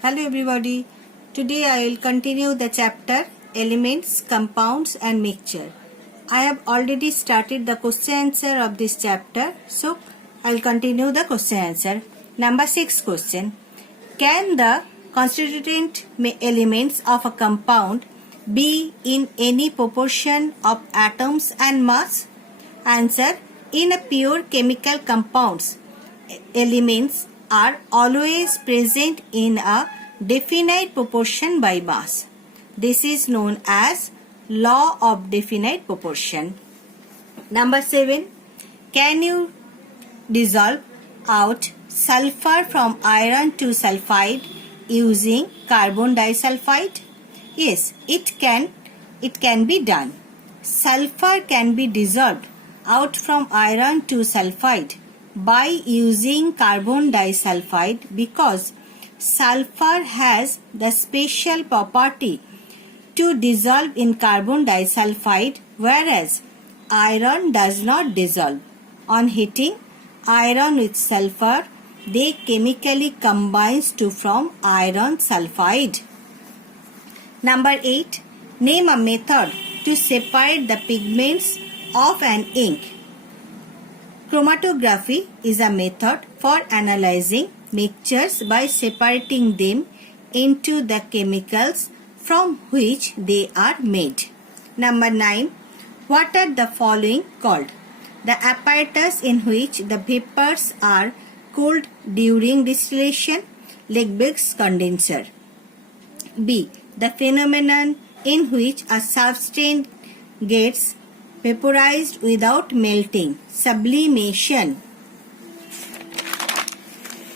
Hello everybody. Today I will continue the chapter Elements, Compounds and Mixture. I have already started the question answer of this chapter, so I will continue the question answer. Number 6 question. Can the constituent elements of a compound be in any proportion of atoms and mass? Answer. In a pure chemical compounds, elements are always present in a definite proportion by mass. This is known as law of definite proportion. Number 7. Can you dissolve out sulfur from iron to sulfide using carbon disulfide? Yes, it can be done. Sulfur can be dissolved out from iron to sulfide by using carbon disulfide because sulfur has the special property to dissolve in carbon disulfide, whereas iron does not dissolve. On heating iron with sulfur, they chemically combines to form iron sulfide. Number 8. Name a method to separate the pigments of an ink. Chromatography is a method for analyzing mixtures by separating them into the chemicals from which they are made. Number 9. What are the following called? The apparatus in which the vapors are cooled during distillation. Liebig's condenser. B. The phenomenon in which a substance gets vaporized without melting. Sublimation.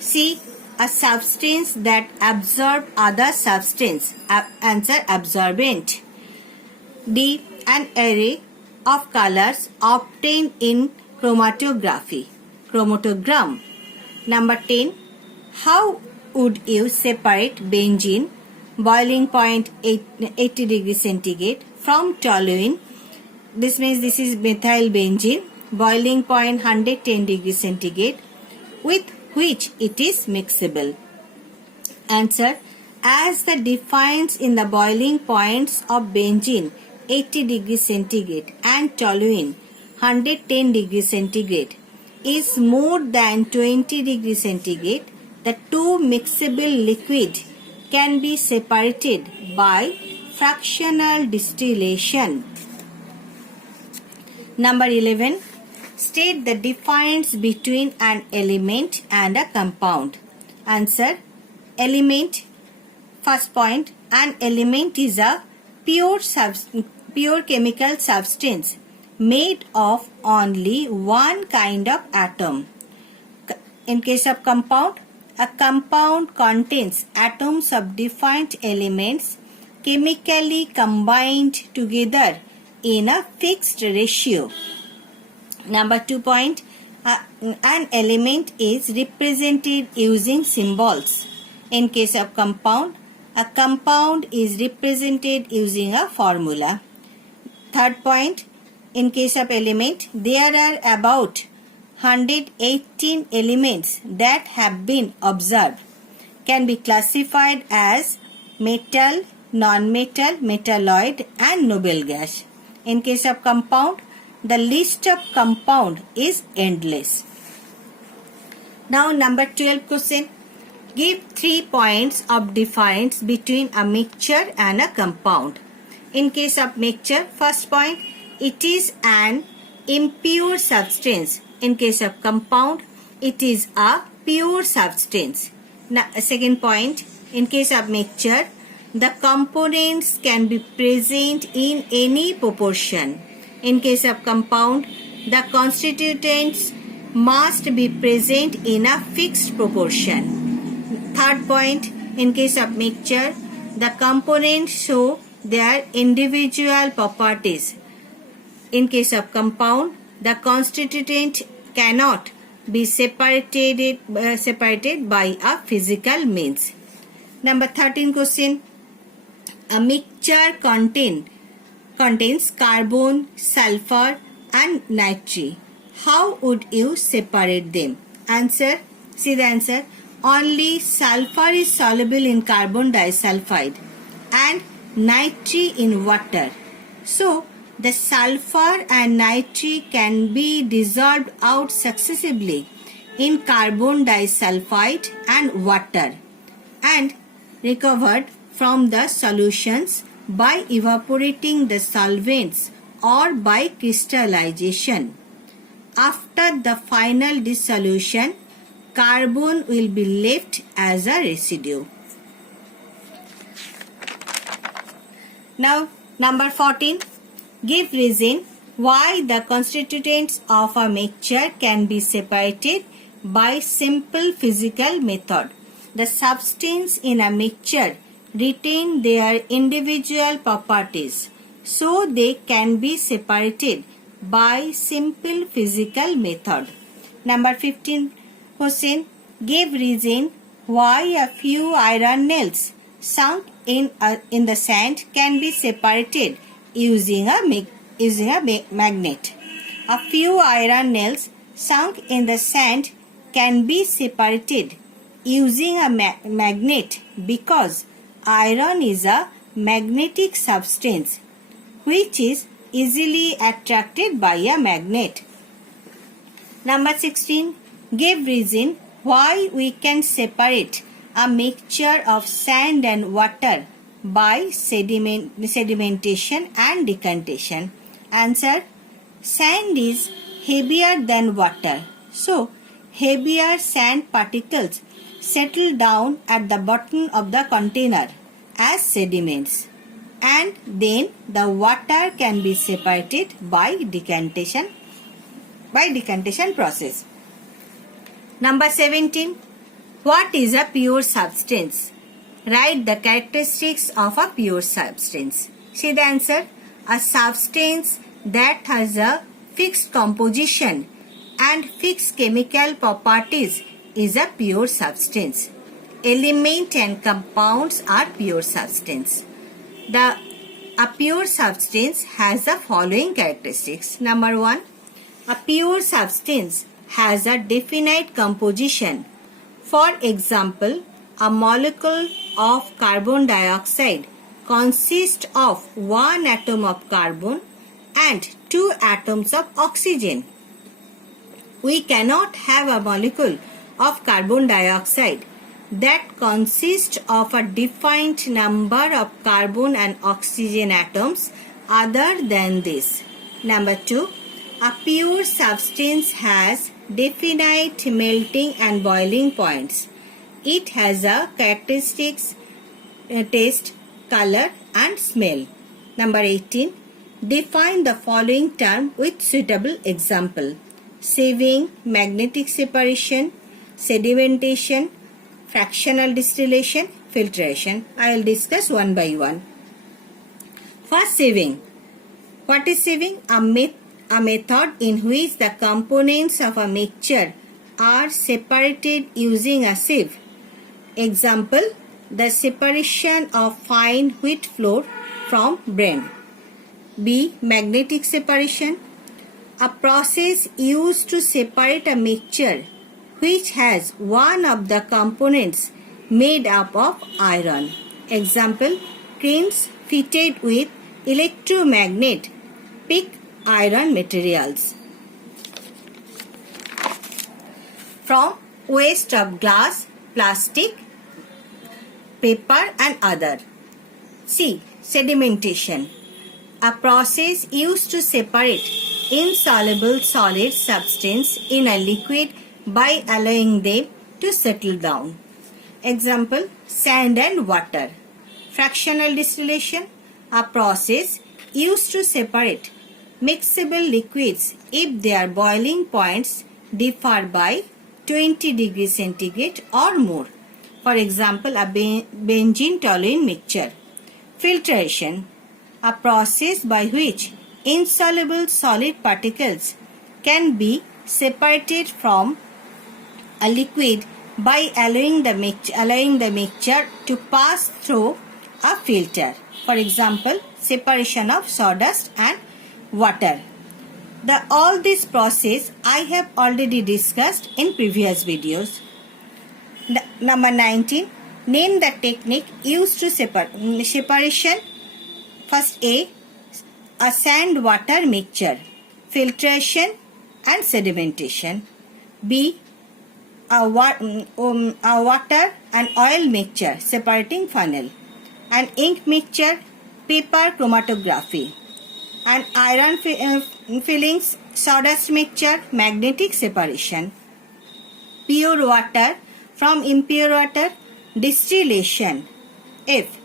C. A substance that absorbs other substance. Answer. Absorbent. D. An array of colors obtained in chromatography. Chromatogram. Number 10. How would you separate benzene, boiling point 80 degrees centigrade, from toluene? This means this is methyl benzene, boiling point 110 degrees centigrade, with which it is mixable. Answer. As the difference in the boiling points of benzene 80 degrees centigrade and toluene 110 degrees centigrade is more than 20 degrees centigrade, the two mixable liquid can be separated by fractional distillation. Number 11. State the difference between an element and a compound. Answer. Element. First point. An element is a pure chemical substance made of only one kind of atom. In case of compound, a compound contains atoms of different elements chemically combined together in a fixed ratio. Number 2 point. An element is represented using symbols. In case of compound, a compound is represented using a formula. Third point. In case of element, there are about 118 elements that have been observed. Can be classified as metal, non-metal, metalloid and noble gas. In case of compound, the list of compound is endless. Now number 12 question. Give 3 points of difference between a mixture and a compound. In case of mixture, first point, it is an impure substance. In case of compound, it is a pure substance. Now, second point, in case of mixture, the components can be present in any proportion. In case of compound, the constituents must be present in a fixed proportion. Third point, in case of mixture, the components show their individual properties. In case of compound, the constituent cannot be separated by a physical means. Number 13 question. A mixture contains carbon, sulfur and nitrogen. How would you separate them? Answer. See the answer. only sulfur is soluble in carbon disulfide and nitre in water. So, the sulfur and nitre can be dissolved out successively in carbon disulfide and water and recovered from the solutions by evaporating the solvents or by crystallization. After the final dissolution, carbon will be left as a residue. Now, number 14. Give reason why the constituents of a mixture can be separated by simple physical method. The substance in a mixture retain their individual properties, so they can be separated by simple physical method. Number 15 question. Give reason why a few iron nails sunk in the sand can be separated using a magnet. A few iron nails sunk in the sand can be separated using a magnet because iron is a magnetic substance which is easily attracted by a magnet. Number 16. Give reason why we can separate a mixture of sand and water by sedimentation and decantation. Answer. Sand is heavier than water. So, heavier sand particles settle down at the bottom of the container as sediments, and then the water can be separated by decantation process. Number 17. What is a pure substance? Write the characteristics of a pure substance. See the answer. A substance that has a fixed composition and fixed chemical properties is a pure substance. Element and compounds are pure substance. A pure substance has the following characteristics. Number 1. A pure substance has a definite composition. For example, a molecule of carbon dioxide consists of one atom of carbon and two atoms of oxygen. We cannot have a molecule of carbon dioxide that consists of a defined number of carbon and oxygen atoms other than this. Number 2. A pure substance has definite melting and boiling points. It has a characteristics, taste, color and smell. Number 18. Define the following term with suitable example. Sieving, magnetic separation, sedimentation, fractional distillation, filtration. I will discuss one by one. First, sieving. What is sieving? A method in which the components of a mixture are separated using a sieve. Example, the separation of fine wheat flour from bran. B. Magnetic separation. A process used to separate a mixture which has one of the components made up of iron. Example, cranes fitted with electromagnet pick iron materials from waste of glass, plastic, paper and other. C. Sedimentation. A process used to separate insoluble solid substance in a liquid by allowing them to settle down. Example, sand and water. Fractional distillation. A process used to separate mixable liquids if their boiling points differ by 20 degrees centigrade or more. For example, a benzene-toluene mixture. Filtration. A process by which insoluble solid particles can be separated from a liquid by allowing the mixture to pass through a filter. For example, separation of sawdust and water. All this process I have already discussed in previous videos. Number 19. Name the technique used to separation. First A sand water mixture, filtration and sedimentation. B a water and oil mixture, separating funnel. An ink mixture, paper chromatography. An iron fillings, sawdust mixture, magnetic separation. Pure water from impure water, distillation. F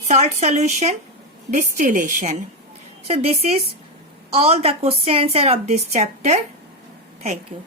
salt solution, distillation. So this is all the question answer of this chapter. Thank you.